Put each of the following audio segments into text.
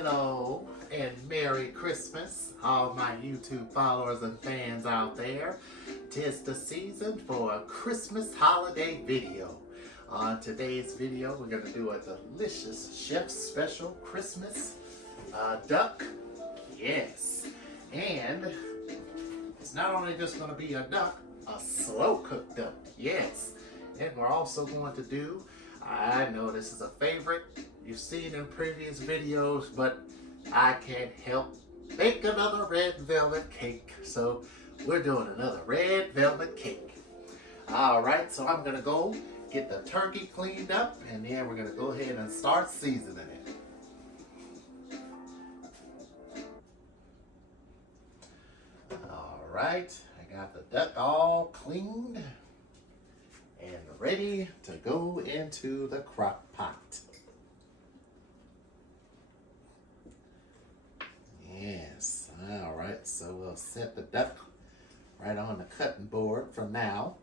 Hello and Merry Christmas, all my YouTube followers and fans out there. 'Tis the season for a Christmas holiday video. On today's video, we're going to do a delicious chef's special Christmas duck. Yes. And it's not only just going to be a duck, a slow cooked duck. Yes. And we're also going to do, I know this is a favorite, you've seen in previous videos, but I can't help bake another red velvet cake. So we're doing another red velvet cake. All right, so I'm gonna go get the turkey cleaned up, and then we're gonna go ahead and start seasoning it. All right, I got the duck all cleaned and ready to go into the crock pot. Yes, all right, so we'll set the duck right on the cutting board for now.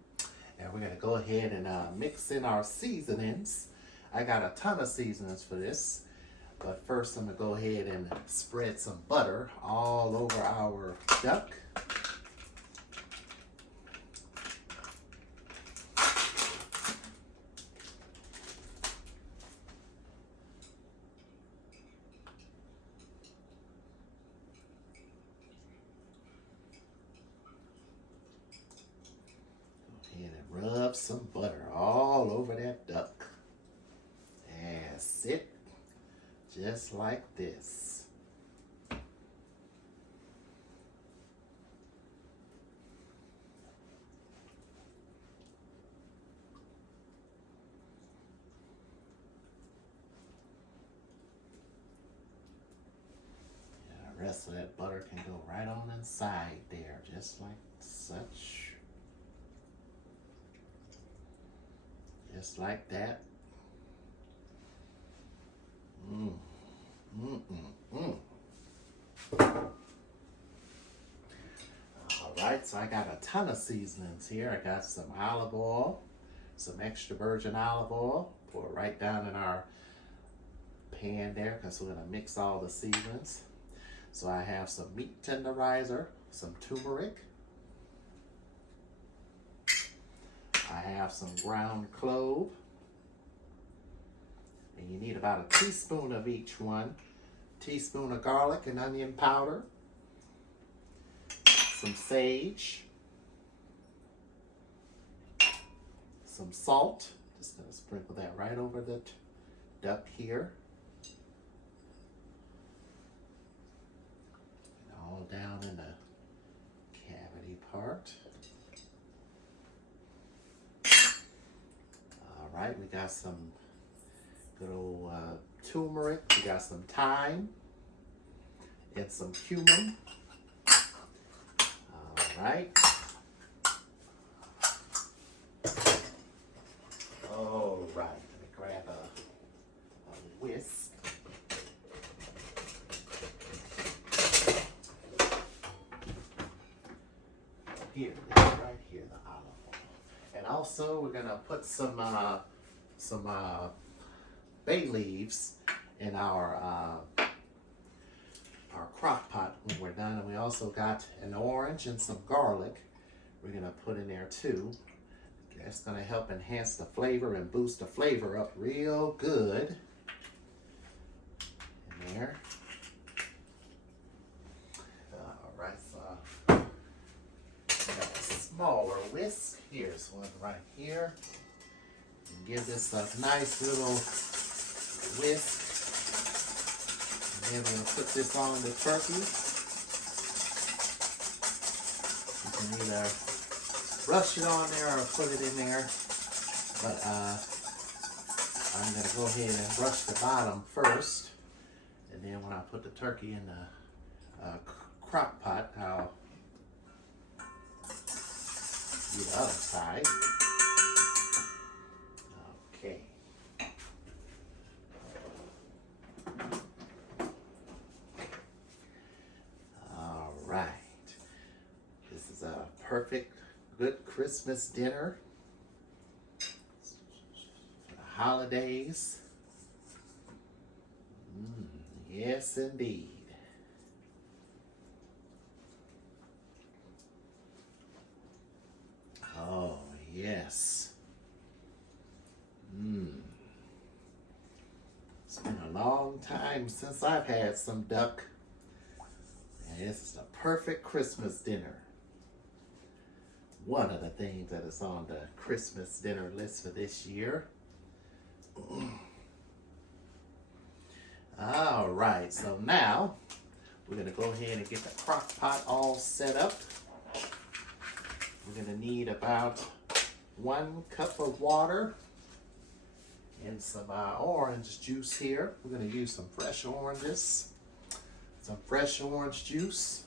And we're gonna go ahead and mix in our seasonings. I got a ton of seasonings for this, but first I'm gonna go ahead and spread some butter all over our duck. Rub some butter all over that duck. That's it. Just like this. The rest of that butter can go right on inside there, just like such. Just like that. All right, so I got a ton of seasonings here. I got some olive oil, some extra virgin olive oil. Pour it right down in our pan there because we're gonna mix all the seasonings. So I have some meat tenderizer, some turmeric. I have some ground clove, and you need about a teaspoon of each one. Teaspoon of garlic and onion powder, some sage, some salt. Just gonna sprinkle that right over the duck here. And all down in the cavity part. Right, we got some good old turmeric, we got some thyme, and some cumin. All right. All right, let me grab a whisk. Here, right here, the olive oil. And also, we're gonna put some bay leaves in our crock pot when we're done. And we also got an orange and some garlic we're gonna put in there too. That's gonna help enhance the flavor and boost the flavor up real good. In there. All right, so got a smaller whisk. Here's one right here. And give this a nice little whisk. And then we're going to put this on the turkey. You can either brush it on there or put it in there. But I'm going to go ahead and brush the bottom first. And then when I put the turkey in the crock pot, I'll do the other side. Okay. All right. This is a perfect, good Christmas dinner for the holidays. Yes, indeed. Oh, yes. It's been a long time since I've had some duck. And this is the perfect Christmas dinner. One of the things that is on the Christmas dinner list for this year. All right, so now we're gonna go ahead and get the crock pot all set up. We're gonna need about 1 cup of water and some orange juice here. We're gonna use some fresh oranges, some fresh orange juice.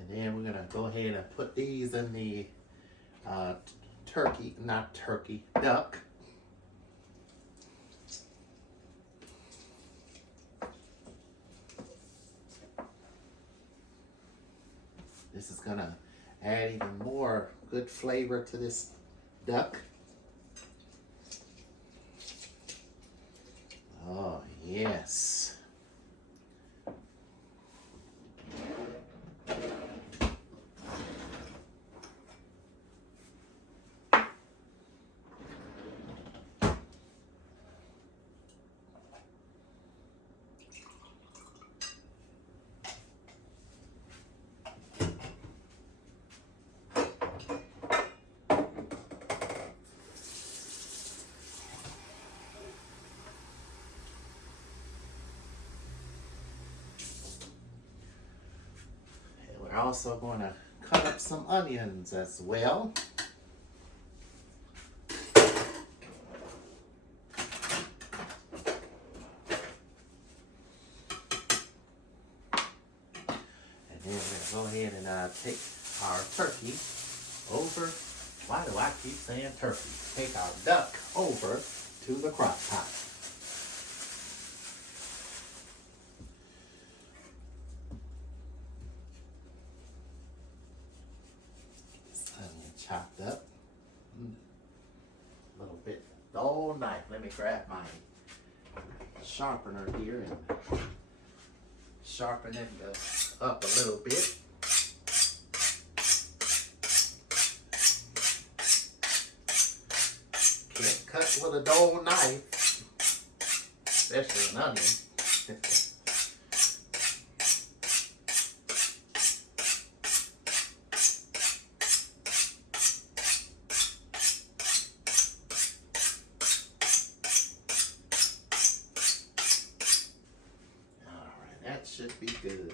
And then we're gonna go ahead and put these in the duck. This is gonna add even more good flavor to this duck. Oh, yes. We're also going to cut up some onions as well. And then we're going to go ahead and take our turkey over. Why do I keep saying turkey? Take our duck over to the crock pot. Chopped up a little bit. Oh, knife. Let me grab my sharpener here and sharpen it up a little bit. Can't cut with a dull knife, especially an onion. That should be good.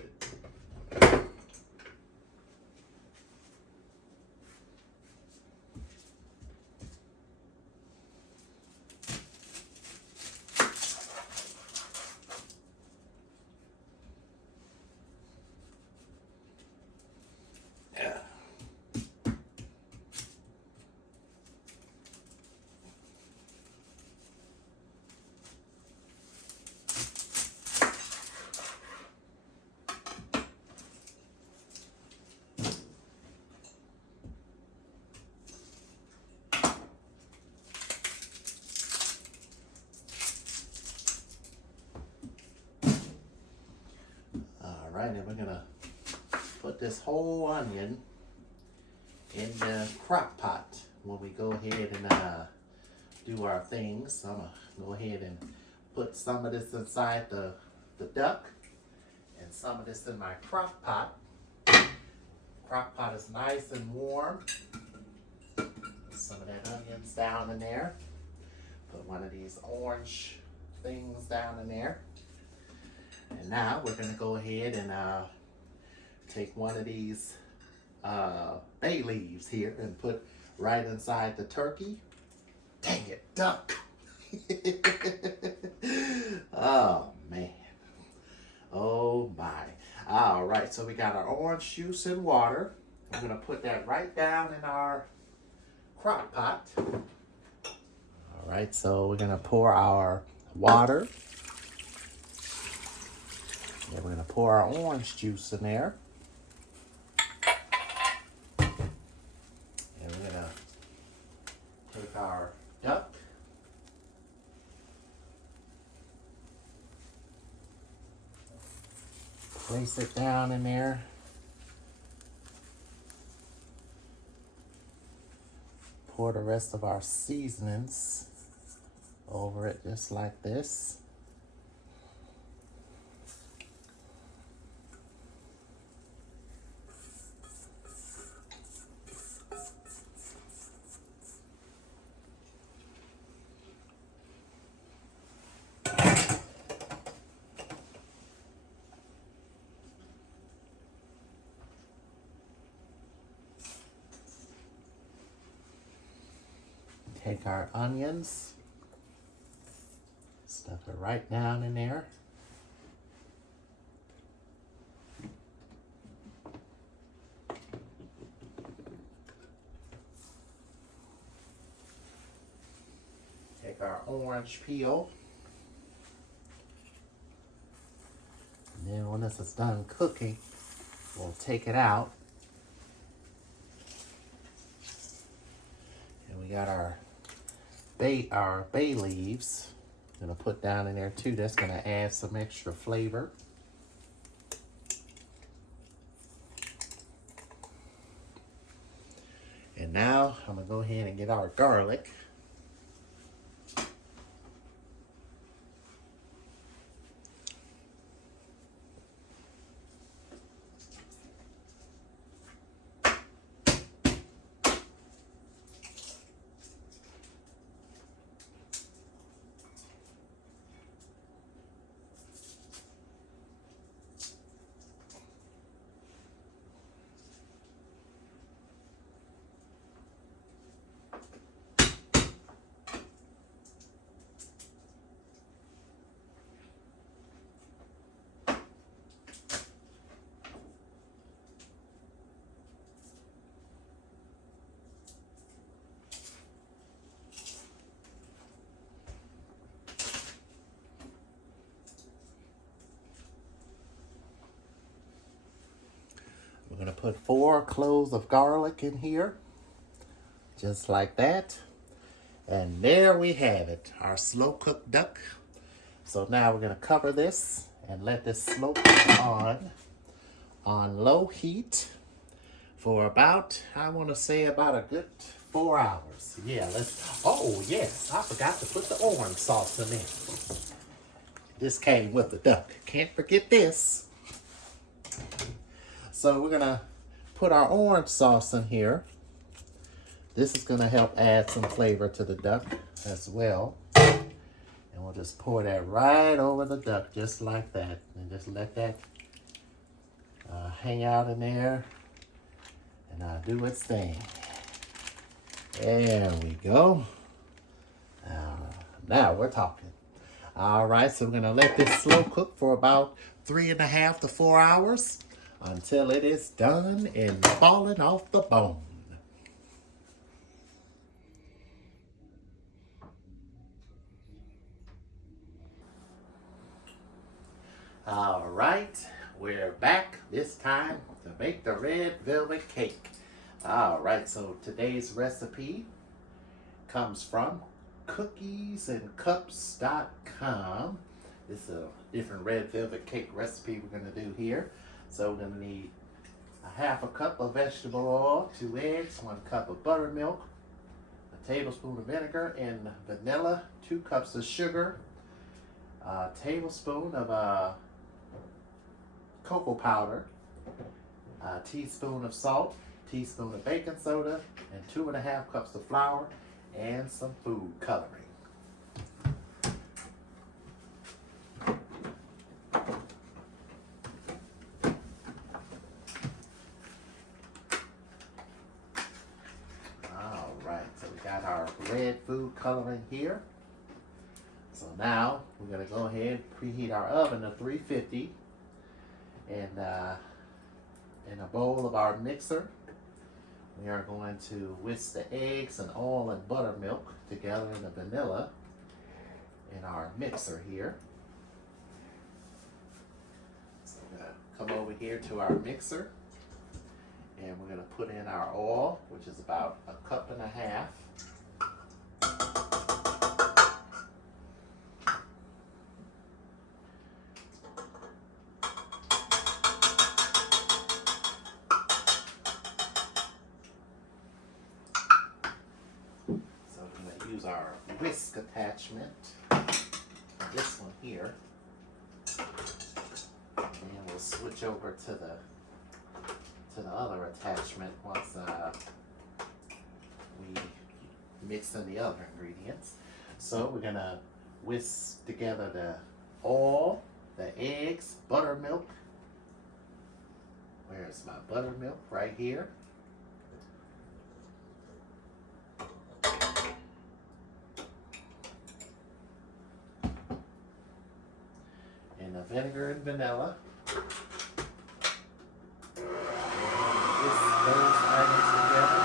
Yeah. All right, and we're gonna put this whole onion in the crock pot when we go ahead and do our things. So I'm gonna go ahead and put some of this inside the duck and some of this in my crock pot. Crock pot is nice and warm. Put some of that onions down in there. Put one of these orange things down in there. And now we're gonna go ahead and take one of these bay leaves here and put right inside the turkey. Dang it, duck. Oh, man. Oh, my. All right, so we got our orange juice and water. I'm going to put that right down in our crock pot. All right, so we're going to pour our water. And we're going to pour our orange juice in there. Place it down in there. Pour the rest of our seasonings over it just like this. Take our onions, stuff it right down in there. Take our orange peel. And then when this is done cooking, we'll take it out. And we got our bay leaves. I'm gonna put down in there too. That's gonna add some extra flavor. And now I'm gonna go ahead and get our garlic. We're gonna put 4 cloves of garlic in here, just like that. And there we have it, our slow cooked duck. So now we're gonna cover this and let this slow cook on low heat for about, I wanna say about a good 4 hours. Yeah, oh yes, I forgot to put the orange sauce in there. This came with the duck, can't forget this. So we're gonna put our orange sauce in here. This is gonna help add some flavor to the duck as well. And we'll just pour that right over the duck, just like that. And just let that hang out in there and do its thing. There we go. Now we're talking. All right, so we're gonna let this slow cook for about 3.5 to 4 hours. Until it is done and falling off the bone. All right, we're back this time to make the red velvet cake. All right, so today's recipe comes from cookiesandcups.com. This is a different red velvet cake recipe we're gonna do here. So we're gonna need 1/2 cup of vegetable oil, 2 eggs, 1 cup of buttermilk, a tablespoon of vinegar and vanilla, 2 cups of sugar, a tablespoon of cocoa powder, a teaspoon of salt, teaspoon of baking soda, and 2.5 cups of flour, and some food coloring. Got our red food coloring here. So now we're gonna go ahead and preheat our oven to 350, and in a bowl of our mixer, we are going to whisk the eggs and oil and buttermilk together in the vanilla in our mixer here. So we're gonna come over here to our mixer, and we're gonna put in our oil, which is about 1.5 cups. use our whisk attachment. This one here. And we'll switch over to the other attachment once we mix in the other ingredients. So we're gonna whisk together the oil, the eggs, buttermilk. Where's my buttermilk? Right here. And the vinegar and vanilla. Whisk those items together.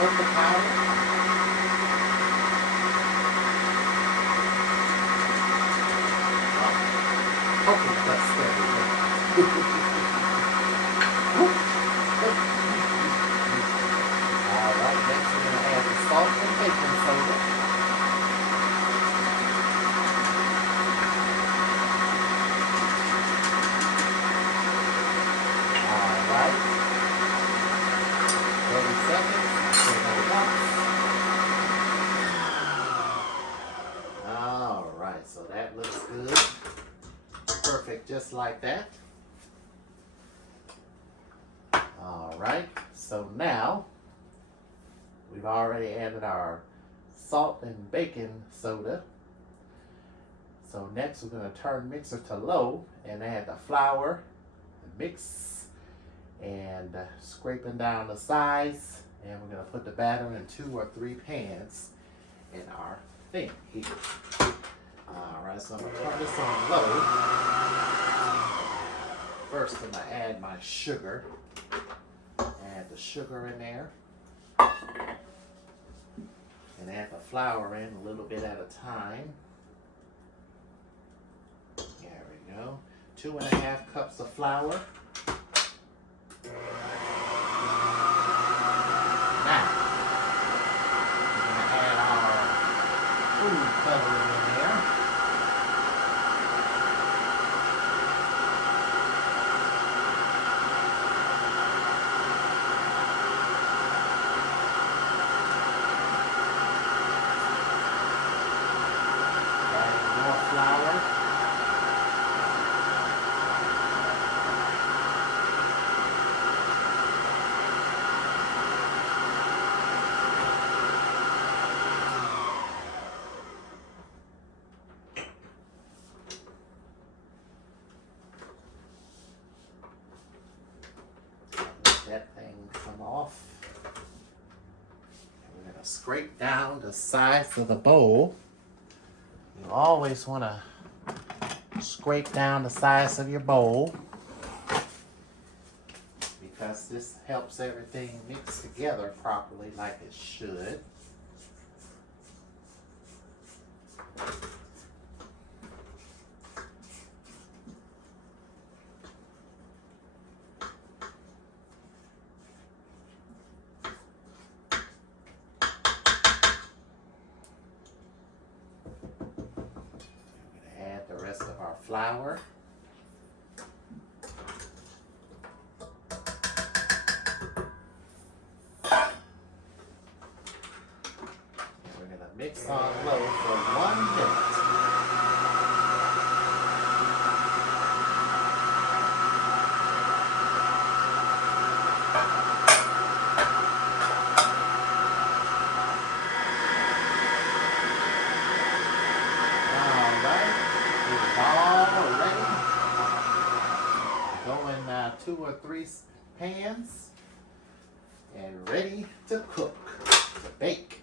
Cocoa powder. Coconut dust everywhere. Alright, next we're going to add the salt and baking soda. Alright. 30 seconds. Alright, so that looks good. Perfect, just like that. Alright, so now we've already added our salt and baking soda. So next we're going to turn mixer to low and add the flour, the mix, and scraping down the sides. And we're going to put the batter in 2 or 3 pans in our thing here. Alright, so I'm going to turn this on low. First I'm going to add my sugar. Add the sugar in there. And add the flour in a little bit at a time. There we go. 2½ cups of flour. Food coloring in there. Adding more flour. That thing come off. And we're going to scrape down the sides of the bowl. You always want to scrape down the sides of your bowl because this helps everything mix together properly like it should. The rest of our flour. And we're going to mix on low for 1 minute. Go in 2 or 3 pans and ready to cook, to bake.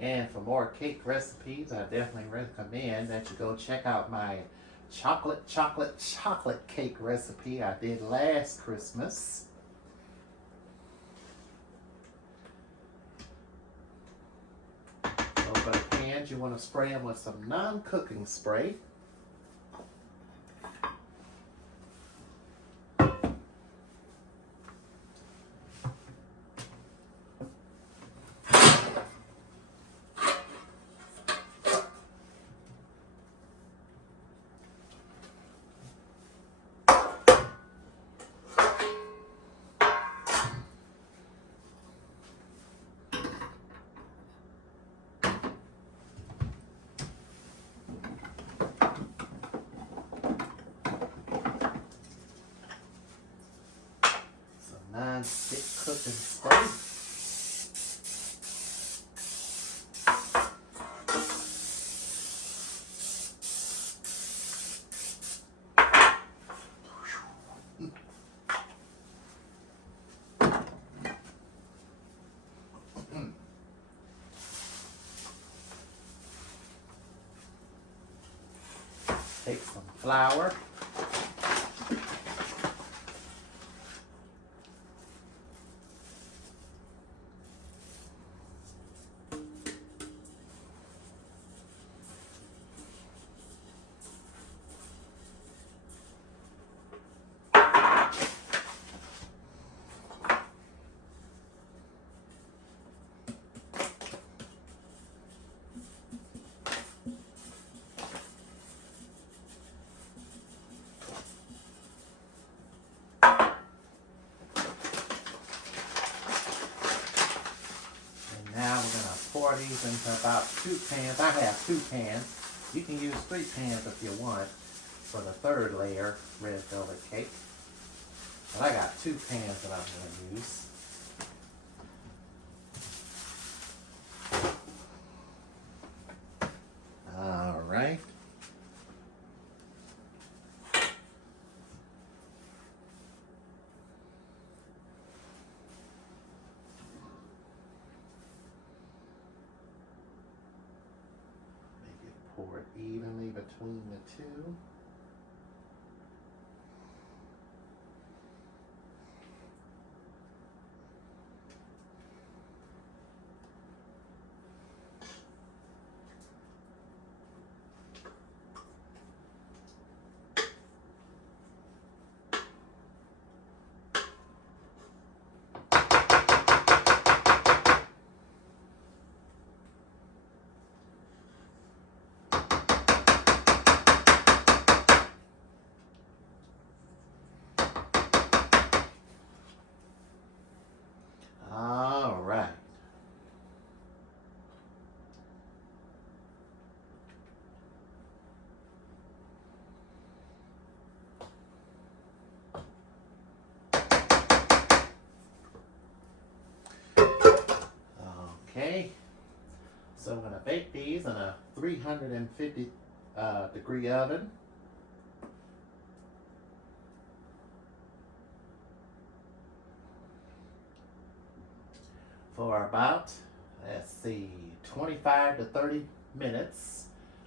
And for more cake recipes, I definitely recommend that you go check out my chocolate cake recipe I did last Christmas. So for the pans, you want to spray them with some non-cooking spray. Non-stick cooking spray. Take some flour. Now we're going to pour these into about 2 pans. I have 2 pans. You can use 3 pans if you want for the third layer red velvet cake. But I got 2 pans that I'm going to use. All right. Pour it evenly between the 2. All right. Okay. So I'm going to bake these in a 350 degree oven. For about, let's see, 25 to 30 minutes,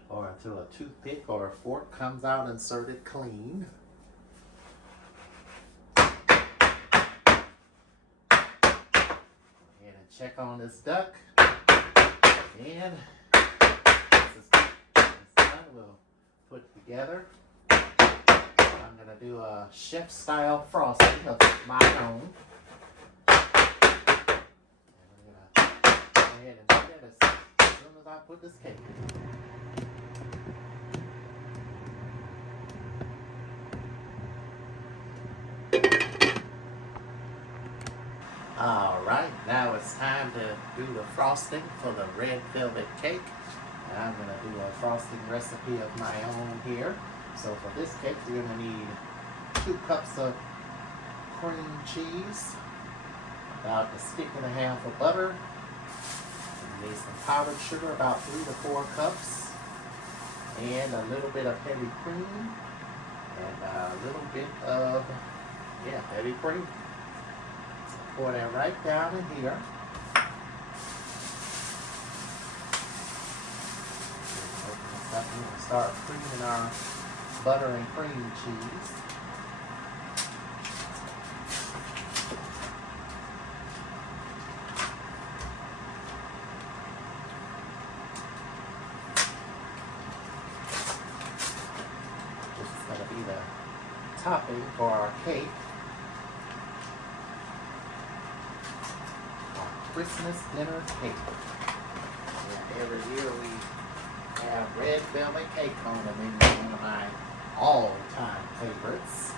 or until a toothpick or a fork comes out inserted clean. Go ahead and check on this duck. And this is done. We'll put it together. I'm going to do a chef style frosting of my own. And do that as soon as I put this cake in. Alright, now it's time to do the frosting for the red velvet cake. I'm going to do a frosting recipe of my own here. So for this cake, we're going to need 2 cups of cream cheese, about a stick and a half of butter. Need some powdered sugar, about 3 to 4 cups, and a little bit of heavy cream, and a little bit of, heavy cream. So pour that right down in here. Now we can start creaming our butter and cream cheese. This is going to be the topping for our cake. Our Christmas dinner cake. And every year we have red velvet cake on the menu, one of my all-time favorites.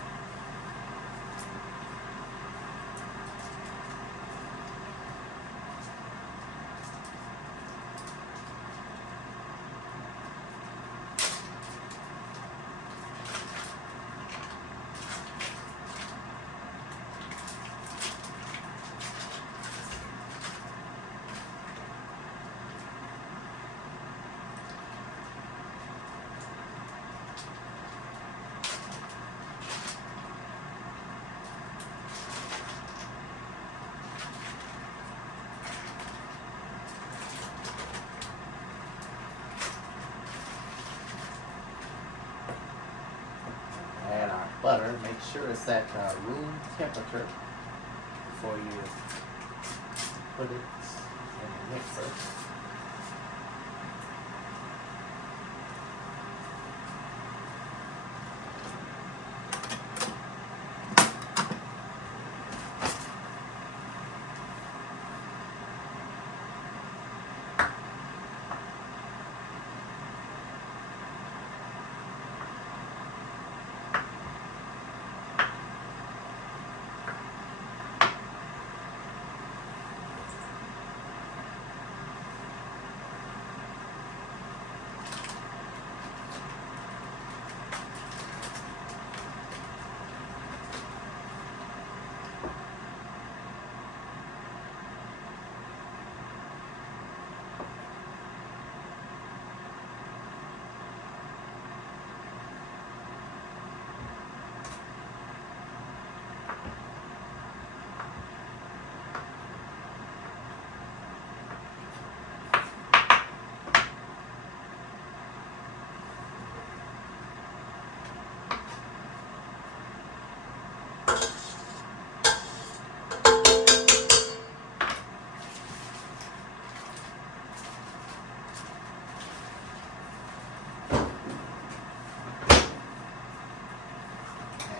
Add our butter. Make sure it's at room temperature before you put it in the mixer.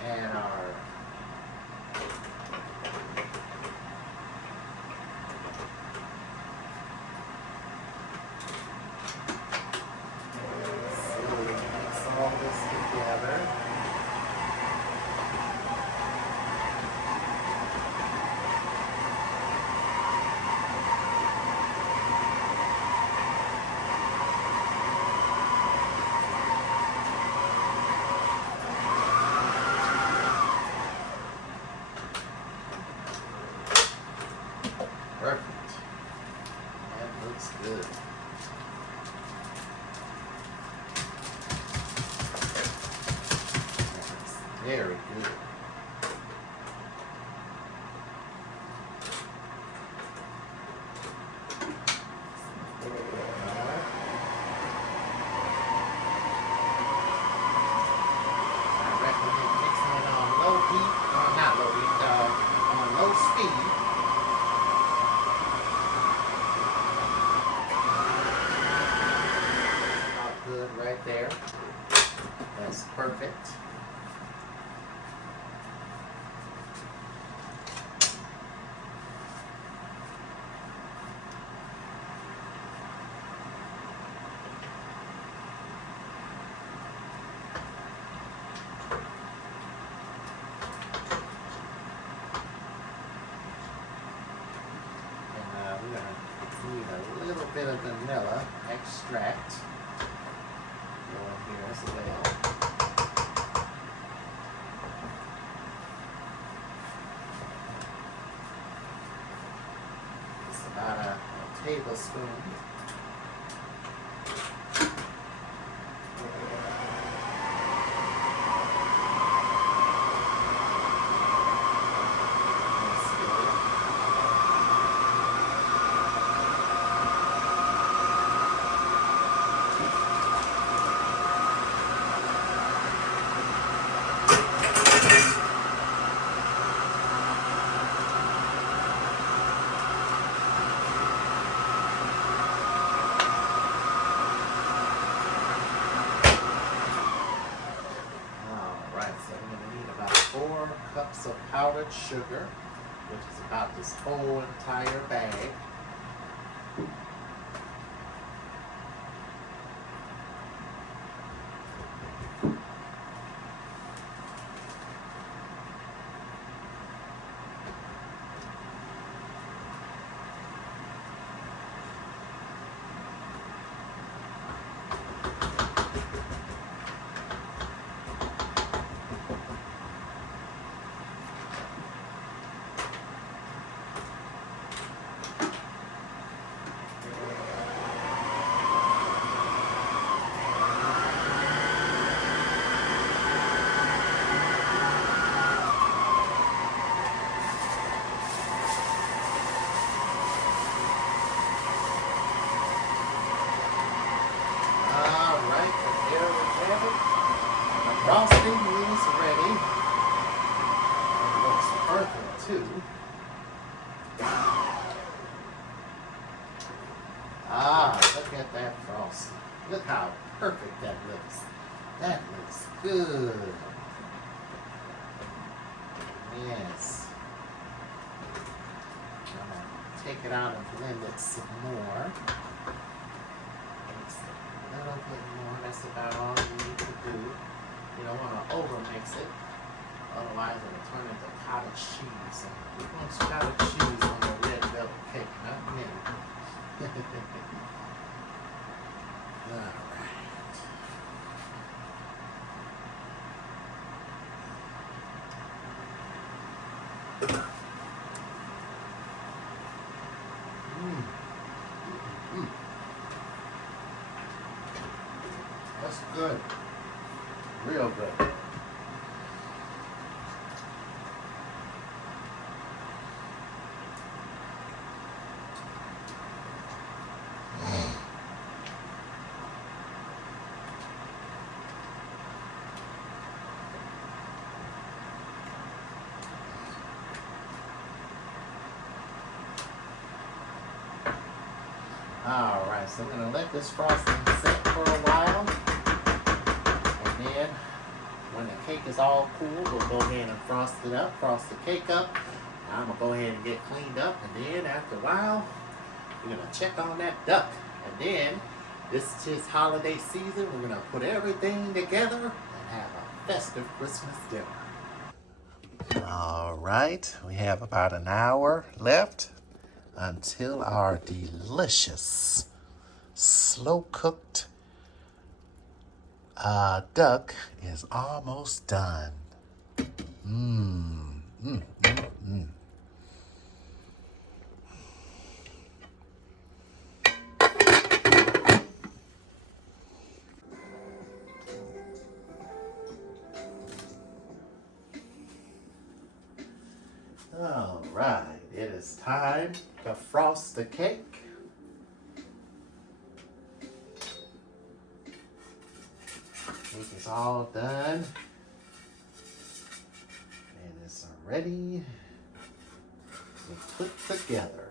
And our slowly mix all this together. Perfect. That looks good. That's very good. I recommend mixing it on low heat, or not low heat, on low speed. Good right there. That's perfect. And we're going to need a little bit of vanilla extract. Here as well. It's about a tablespoon. of powdered sugar, which is about this whole entire bag. Frosting is ready. It looks perfect too. Look at that frosting. Look how perfect that looks. That looks good. Yes. I'm going to take it out and blend it some more. Mix it a little bit more. That's about all you need to do. You don't want to overmix it, otherwise it'll turn into cottage cheese. And who wants cottage cheese on the red velvet cake? Not me. All right. That's good. Real good. All right, so I'm going to let this frosting sit for a while. And then when the cake is all cool, we'll go ahead and frost it up, frost the cake up. Now I'm going to go ahead and get cleaned up. And then after a while, we're going to check on that duck. And then this is holiday season. We're going to put everything together and have a festive Christmas dinner. All right, we have about an hour left until our delicious, slow-cooked duck is almost done. All right, it is time to frost the cake. Cake is all done. And it's ready to put together.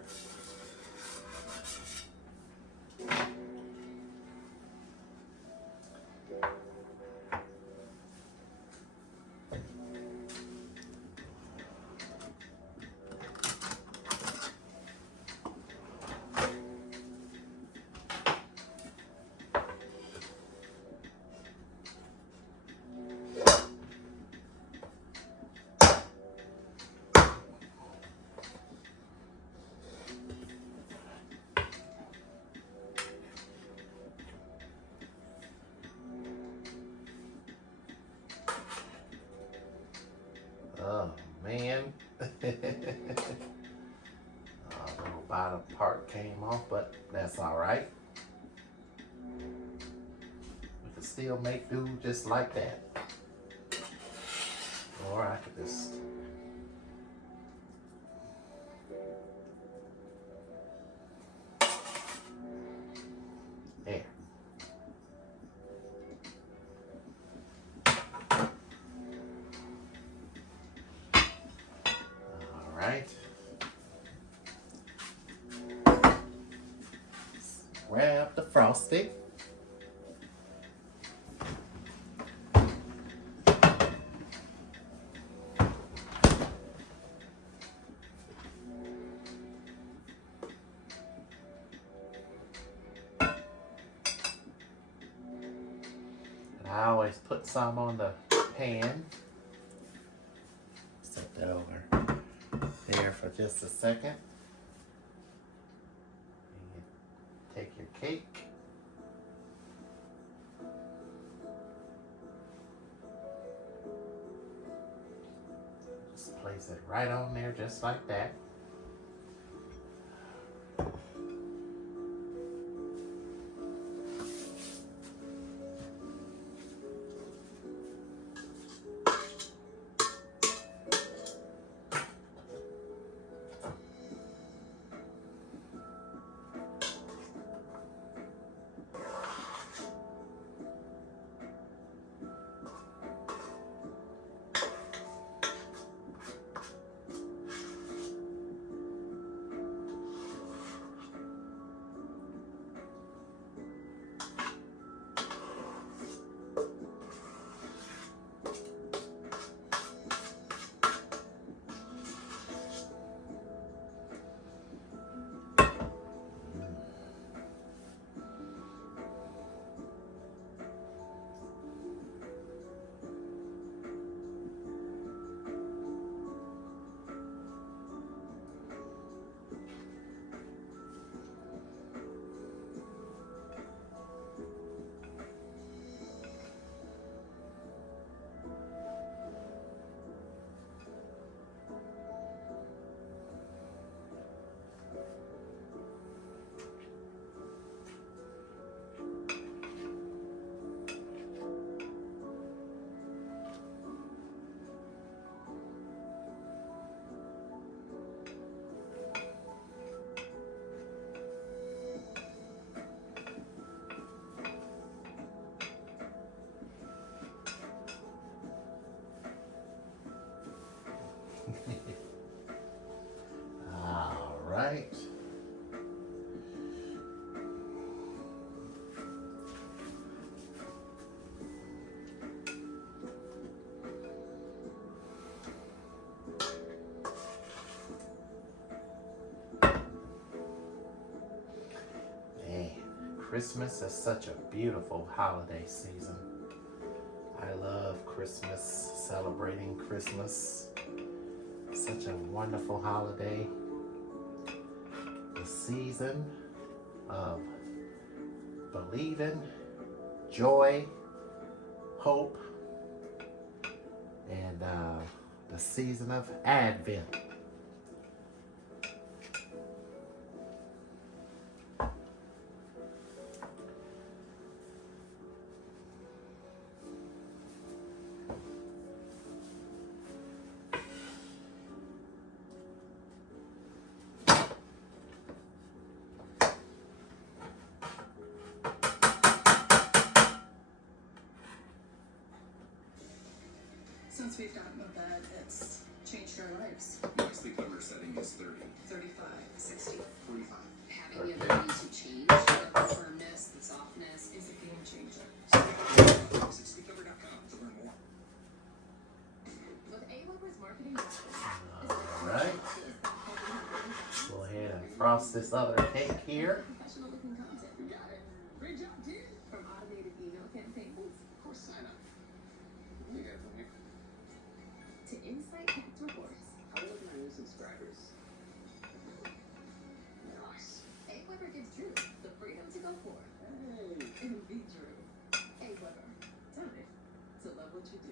Oh man, the little bottom part came off, but that's all right. We can still make do just like that. Or I could just there. Right. Grab the frosting. always put some on the pan. Set that over there for just a second. And you take your cake. Just place it right on there just like that. All right. Man, Christmas is such a beautiful holiday season. I love Christmas, celebrating Christmas. Such a wonderful holiday. The season of believing, joy, hope, and the season of Advent. Since we've gotten the bed, it's changed our lives. My sleep number setting is 30. 35, 60, 45. Having the ability to change, the firmness, the softness, is a game changer. Visit sleepnumber.com to learn more. with AWeber's marketing All right. Go ahead and frost this other cake here. professional looking content. You got it. Great job, kid. From automated email campaigns Of course, sign up. You got it from me. to insight tax reports, How old are my new subscribers? Nice. AWeber gives Drew the freedom to go for Hey. and be Drew. AWeber, time to love what you do.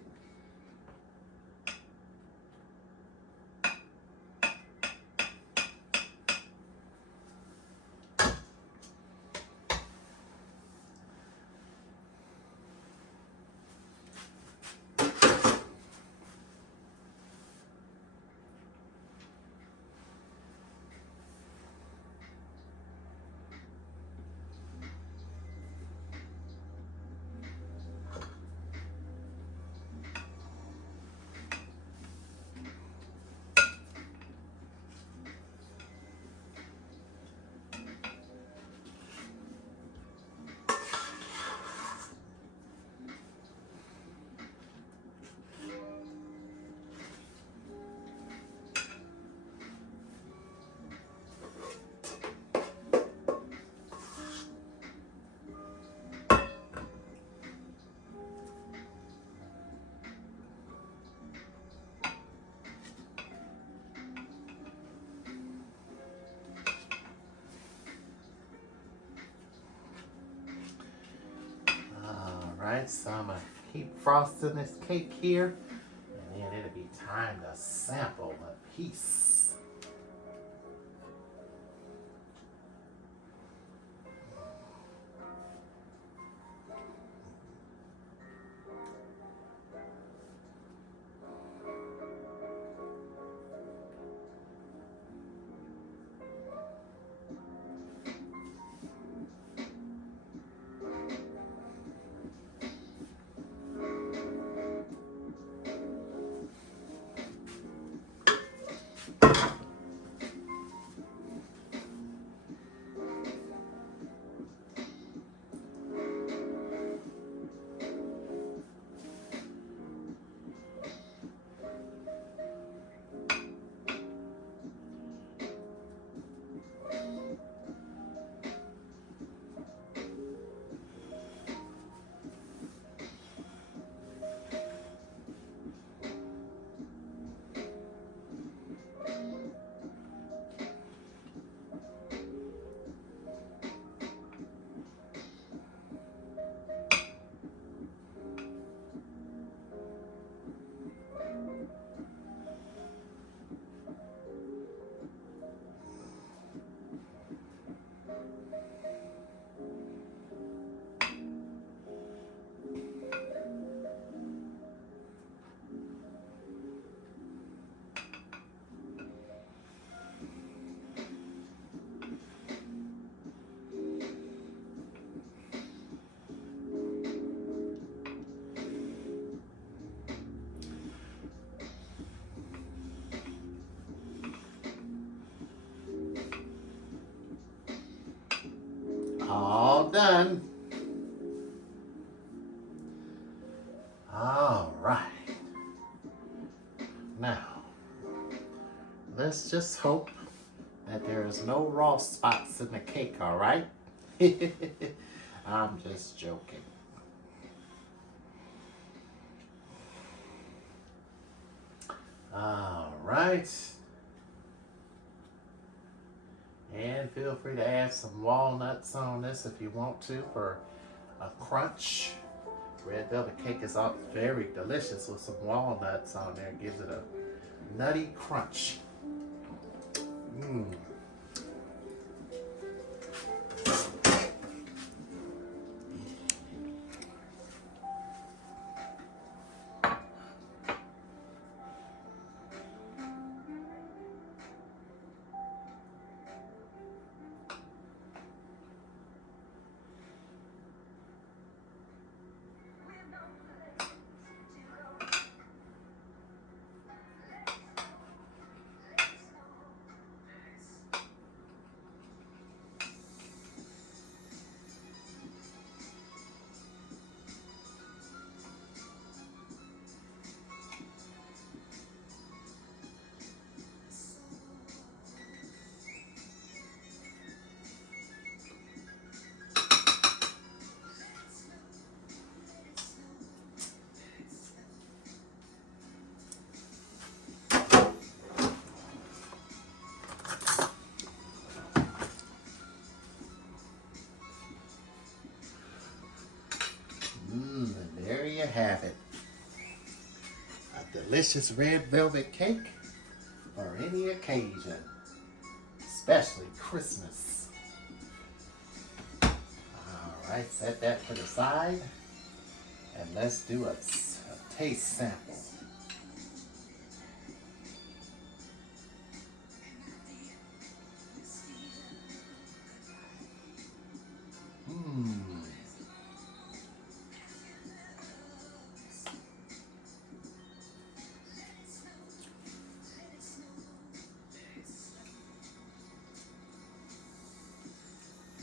Alright, so I'm going to keep frosting this cake here. And then it'll be time to sample a piece. All done. All right. Now, let's just hope that there is no raw spots in the cake, all right? I'm just joking. All right. And feel free to add some walnuts on this if you want to for a crunch. Red velvet cake is all very delicious with some walnuts on there. It gives it a nutty crunch. Mmm. And there you have it. A delicious red velvet cake for any occasion, especially Christmas. All right, set that to the side and let's do a taste sample.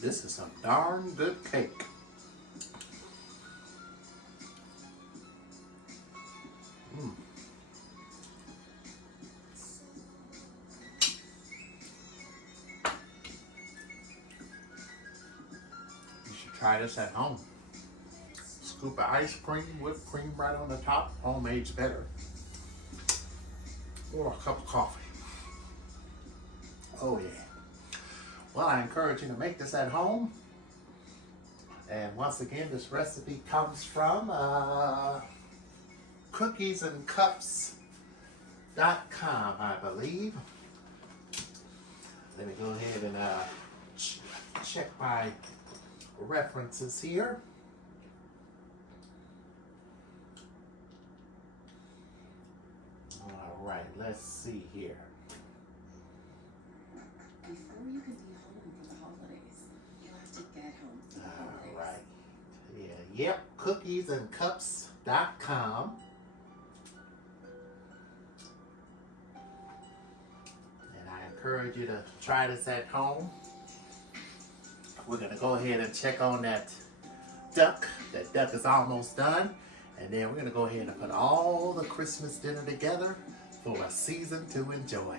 This is a darn good cake. You should try this at home. Scoop of ice cream, whipped cream right on the top. Homemade's better. Or a cup of coffee. Oh yeah. Well, I encourage you to make this at home And once again, this recipe comes from cookiesandcups.com, I believe. Let me go ahead and check my references here. All right, let's see here. Before you can be home for the holidays, you have to get home for the holidays. All right. Yeah, yep, cookiesandcups.com. And I encourage you to try this at home. We're going to go ahead and check on that duck. That duck is almost done. And then we're going to go ahead and put all the Christmas dinner together for a season to enjoy.